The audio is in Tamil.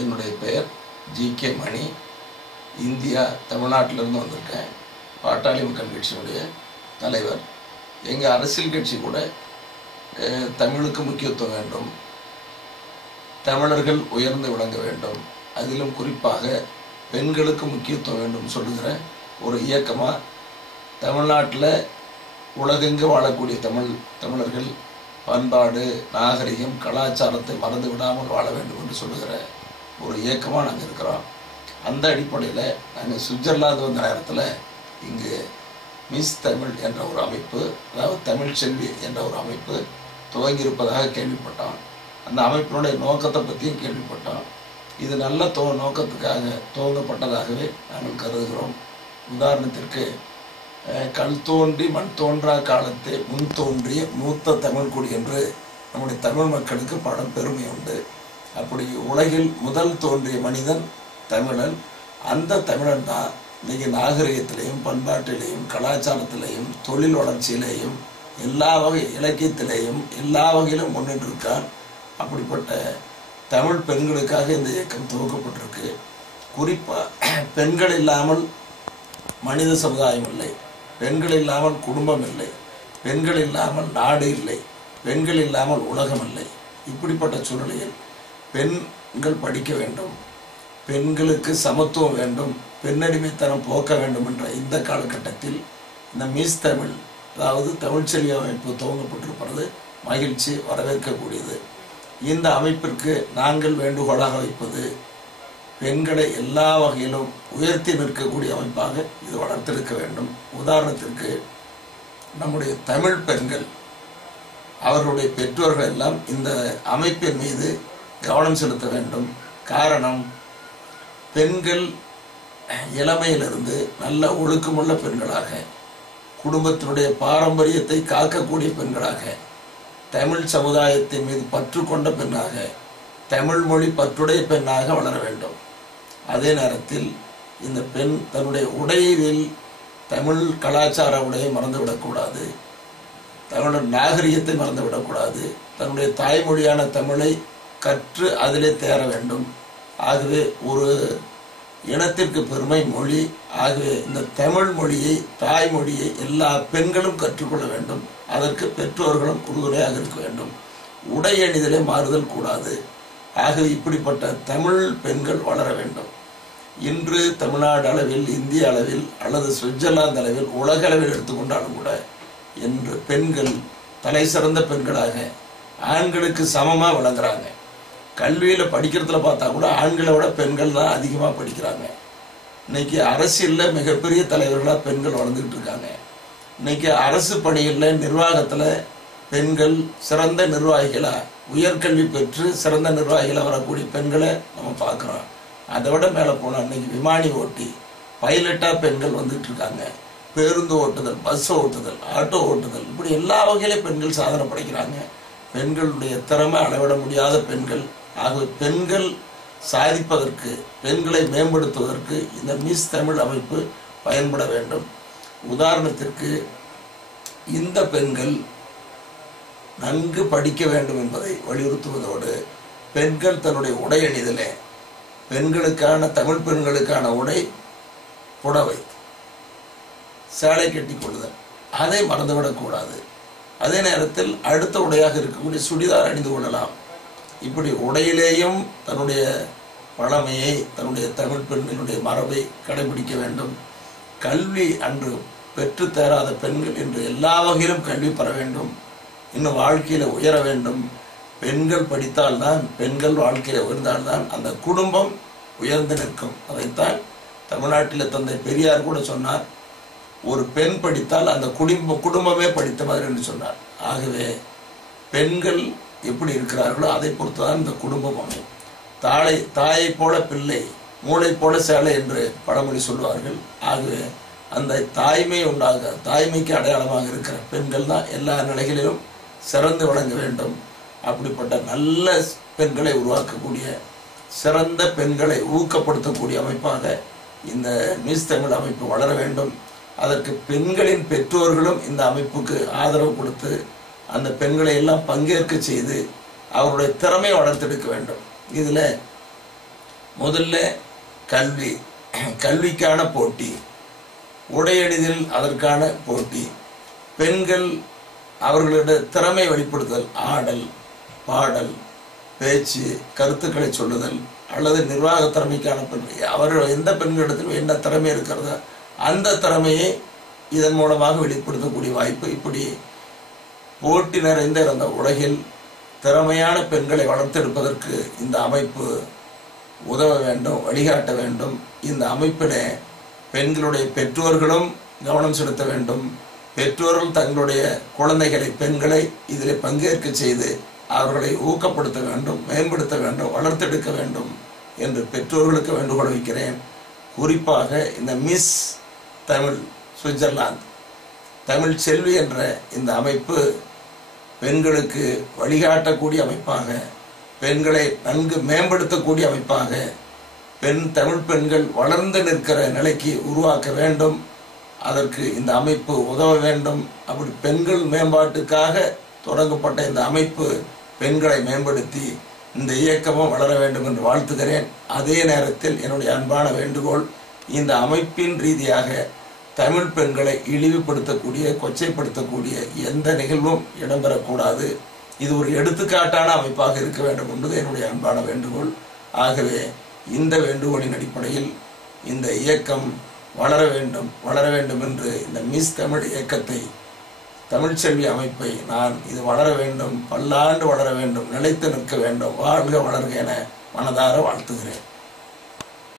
என்னுடைய பெயர் ஜி.கே. மணி. இந்தியா தமிழ்நாட்டிலிருந்து வந்திருக்கேன். பாட்டாளி மக்கள் கட்சியினுடைய தலைவர். எங்கள் அரசியல் கட்சி கூட தமிழுக்கு முக்கியத்துவம் வேண்டும், தமிழர்கள் உயர்ந்து விளங்க வேண்டும், அதிலும் குறிப்பாக பெண்களுக்கு முக்கியத்துவம் வேண்டும் சொல்லுகிற ஒரு இயக்கமாக தமிழ்நாட்டில் உலகெங்கு வாழக்கூடிய தமிழர்கள் பண்பாடு, நாகரிகம், கலாச்சாரத்தை மறந்து விடாமல் வாழ வேண்டும் என்று சொல்லுகிற ஒரு இயக்கமாக நாங்கள் இருக்கிறோம். அந்த அடிப்படையில் நாங்கள் சுவிட்சர்லாந்து வந்த நேரத்தில் இங்கு மிஸ் தமிழ் என்ற ஒரு அமைப்பு, அதாவது தமிழ் செல்வி என்ற ஒரு அமைப்பு துவங்கியிருப்பதாக கேள்விப்பட்டோம். அந்த அமைப்பினுடைய நோக்கத்தை பற்றியும் கேள்விப்பட்டோம். இது நல்ல நோக்கத்துக்காக துவங்கப்பட்டதாகவே நாங்கள் கருதுகிறோம். உதாரணத்திற்கு, கல் தோன்றி மண் தோன்றா காலத்தே முன் தோன்றிய மூத்த தமிழ் குடி என்று நம்முடைய தமிழ் மக்களுக்கு படம் பெருமை உண்டு. அப்படி உலகில் முதல் தோன்றிய மனிதன் தமிழன். அந்த தமிழன் தான் இன்றைக்கி நாகரிகத்திலையும், பண்பாட்டிலையும், கலாச்சாரத்திலையும், தொழில் வளர்ச்சியிலையும், எல்லா வகை இலக்கியத்திலையும் எல்லா வகையிலும் முன்னின்றிருக்கான். அப்படிப்பட்ட தமிழ் பெண்களுக்காக இந்த இயக்கம் துவக்கப்பட்டிருக்கு. குறிப்பாக பெண்கள் இல்லாமல் மனித சமுதாயம் இல்லை, பெண்கள் இல்லாமல் குடும்பம் இல்லை, பெண்கள் இல்லாமல் நாடு இல்லை, பெண்கள் இல்லாமல் உலகம் இல்லை. இப்படிப்பட்ட சூழ்நிலையில் பெண்கள் படிக்க வேண்டும், பெண்களுக்கு சமத்துவம் வேண்டும், பெண்ணடிமைத்தனம் போக்க வேண்டும் என்ற இந்த காலகட்டத்தில் இந்த மிஸ் தமிழ், அதாவது தமிழ்ச்செல்வி அமைப்பு துவங்கப்பட்டிருப்பது மகிழ்ச்சி, வரவேற்கக்கூடியது. இந்த அமைப்பிற்கு நாங்கள் வேண்டுகோளாக வைப்பது, பெண்களை எல்லா வகையிலும் உயர்த்தி நிற்கக்கூடிய அமைப்பாக இது வளர்த்தெடுக்க வேண்டும். உதாரணத்திற்கு, நம்முடைய தமிழ் பெண்கள், அவர்களுடைய பெற்றோர்கள் எல்லாம் இந்த அமைப்பின் மீது கவனம் செலுத்த வேண்டும். காரணம், பெண்கள் இளமையிலிருந்து நல்ல ஒழுக்கமுள்ள பெண்களாக, குடும்பத்தினுடைய பாரம்பரியத்தை காக்கக்கூடிய பெண்களாக, தமிழ் சமுதாயத்தின் மீது பற்று கொண்ட பெண்ணாக, தமிழ் மொழி பற்றுடைய பெண்ணாக வளர வேண்டும். அதே நேரத்தில் இந்த பெண் தன்னுடைய உடையில் தமிழ் கலாச்சார உடையை மறந்துவிடக்கூடாது, தமிழ் நாகரிகத்தை மறந்துவிடக்கூடாது, தன்னுடைய தாய்மொழியான தமிழை கற்று அதிலே தேர வேண்டும். ஆகவே ஒரு இனத்திற்கு பெருமை மொழி. ஆகவே இந்த தமிழ் மொழியை, தாய்மொழியை எல்லா பெண்களும் கற்றுக்கொள்ள வேண்டும். அதற்கு பெற்றோர்களும் உறுதுணையாக இருக்க வேண்டும். உடை அணிதலே மாறுதல் கூடாது. ஆகவே இப்படிப்பட்ட தமிழ் பெண்கள் வளர வேண்டும். இன்று தமிழ்நாடு அளவில், இந்திய அளவில் அல்லது சுவிட்சர்லாந்து அளவில், உலக அளவில் எடுத்துக்கொண்டாலும் கூட இன்று பெண்கள் தலை சிறந்த பெண்களாக ஆண்களுக்கு சமமாக விளங்குறாங்க. கல்வியில் படிக்கிறதுல பார்த்தா கூட ஆண்களை விட பெண்கள் தான் அதிகமாக படிக்கிறாங்க. இன்னைக்கு அரசியலில் மிகப்பெரிய தலைவர்களாக பெண்கள் வளர்ந்துக்கிட்டு இருக்காங்க. இன்னைக்கு அரசு பணிகளில், நிர்வாகத்தில் பெண்கள் சிறந்த நிர்வாகிகளாக, உயர்கல்வி பெற்று சிறந்த நிர்வாகிகளாக வரக்கூடிய பெண்களை நம்ம பார்க்குறோம். அதை விட மேலே போனால் இன்னைக்கு விமானி ஓட்டி, பைலட்டாக பெண்கள் வந்துட்டு இருக்காங்க. பேருந்து ஓட்டுதல், பஸ் ஓட்டுதல், ஆட்டோ ஓட்டுதல், இப்படி எல்லா வகையிலும் பெண்கள் சாதனை படைக்கிறாங்க. பெண்களுடைய திறமை அளவிட முடியாத பெண்கள். ஆகவே பெண்கள் சாதிப்பதற்கு, பெண்களை மேம்படுத்துவதற்கு இந்த மிஸ் தமிழ் அமைப்பு பயன்பட வேண்டும். உதாரணத்திற்கு, இந்த பெண்கள் நன்கு படிக்க வேண்டும் என்பதை வலியுறுத்துவதோடு, பெண்கள் தன்னுடைய உடை அணிதலே, பெண்களுக்கான, தமிழ் பெண்களுக்கான உடை புடவை, சேலை கட்டி கொள்ளுதல், அதை மறந்துவிடக்கூடாது. அதே நேரத்தில் அடுத்த உடையாக இருக்கக்கூடிய சுடிதார் அணிந்து கொள்ளலாம். இப்படி உடையிலேயும் தன்னுடைய பழமையை, தன்னுடைய தமிழ் பெண்களுடைய மரபை கடைபிடிக்க வேண்டும். கல்வி அன்று பெற்று தேராத பெண்கள் இன்று எல்லா வகையிலும் கல்வி பெற வேண்டும். இன்னும் வாழ்க்கையில் உயர வேண்டும். பெண்கள் படித்தால்தான், பெண்கள் வாழ்க்கையில் உயர்ந்தால்தான் அந்த குடும்பம் உயர்ந்து நிற்கும். அதைத்தான் தமிழ்நாட்டில் தந்தை பெரியார் கூட சொன்னார், ஒரு பெண் படித்தால் அந்த குடும்பமே படித்த மாதிரி என்று சொன்னார். ஆகவே பெண்கள் எப்படி இருக்கிறார்களோ அதை பொறுத்து தான் இந்த குடும்பம் அமையும். தாயை போல பிள்ளை, மூளை போல சேலை என்று பழமொழி சொல்வார்கள். ஆகவே அந்த தாய்மை உண்டாக, தாய்மைக்கு அடையாளமாக இருக்கிற பெண்கள் தான் எல்லா நிலைகளிலும் சிறந்து விளங்க வேண்டும். அப்படிப்பட்ட நல்ல பெண்களை உருவாக்கக்கூடிய, சிறந்த பெண்களை ஊக்கப்படுத்தக்கூடிய அமைப்பாக இந்த மிஸ் தமிழ் அமைப்பு வளர வேண்டும். அதற்கு பெண்களின் பெற்றோர்களும் இந்த அமைப்புக்கு ஆதரவு கொடுத்து அந்த பெண்களை எல்லாம் பங்கேற்க செய்து அவருடைய திறமையை வளர்த்தெடுக்க வேண்டும். இதில் முதல்ல கல்வி, கல்விக்கான போட்டி, உடையணிதல் அதற்கான போட்டி, பெண்கள் அவர்களுடைய திறமை வெளிப்படுத்துதல், ஆடல், பாடல், பேச்சு, கருத்துக்களை சொல்லுதல் அல்லது நிர்வாக திறமைக்கான பெண்கள், அவர்கள் எந்த பெண்களிடத்தில் என்ன திறமை இருக்கிறதோ அந்த திறமையை இதன் மூலமாக வெளிப்படுத்தக்கூடிய வாய்ப்பு. இப்படி போட்டி நிறைந்த இந்த உலகில் திறமையான பெண்களை வளர்த்தெடுப்பதற்கு இந்த அமைப்பு உதவ வேண்டும், வழிகாட்ட வேண்டும். இந்த அமைப்பில் பெண்களுடைய பெற்றோர்களும் கவனம் செலுத்த வேண்டும். பெற்றோர்கள் தங்களுடைய குழந்தைகளை, பெண்களை இதில் பங்கேற்க செய்து அவர்களை ஊக்கப்படுத்த வேண்டும், மேம்படுத்த வேண்டும், வளர்த்தெடுக்க வேண்டும் என்று பெற்றோர்களுக்கு வேண்டுகோள் வைக்கிறேன். குறிப்பாக இந்த மிஸ் தமிழ் சுவிட்சர்லாந்து, தமிழ் செல்வி என்ற இந்த அமைப்பு பெண்களுக்கு வழிகாட்டக்கூடிய அமைப்பாக, பெண்களை நன்கு மேம்படுத்தக்கூடிய அமைப்பாக, தமிழ் பெண்கள் வளர்ந்து நிற்கிற நிலைக்கு உருவாக்க வேண்டும். அதற்கு இந்த அமைப்பு உதவ வேண்டும். அப்படி பெண்கள் மேம்பாட்டுக்காக தொடங்கப்பட்ட இந்த அமைப்பு பெண்களை மேம்படுத்தி இந்த இயக்கமும் வளர வேண்டும் என்று வாழ்த்துகிறேன். அதே நேரத்தில் என்னுடைய அன்பான வேண்டுகோள், இந்த அமைப்பின் ரீதியாக தமிழ் பெண்களை இழிவுபடுத்தக்கூடிய, கொச்சைப்படுத்தக்கூடிய எந்த நிகழ்வும் இடம்பெறக்கூடாது. இது ஒரு எடுத்துக்காட்டான அமைப்பாக இருக்க வேண்டும் என்பது என்னுடைய அன்பான வேண்டுகோள். ஆகவே இந்த வேண்டுகோளின் அடிப்படையில் இந்த இயக்கம் வளர வேண்டும் என்று இந்த மிஸ் தமிழ் இயக்கத்தை, தமிழ்ச்செல்வி அமைப்பை நான் இது வளர வேண்டும், பல்லாண்டு வளர வேண்டும், நிலைத்து நிற்க வேண்டும், வாழ்க வளர்க என மனதார வாழ்த்துகிறேன்.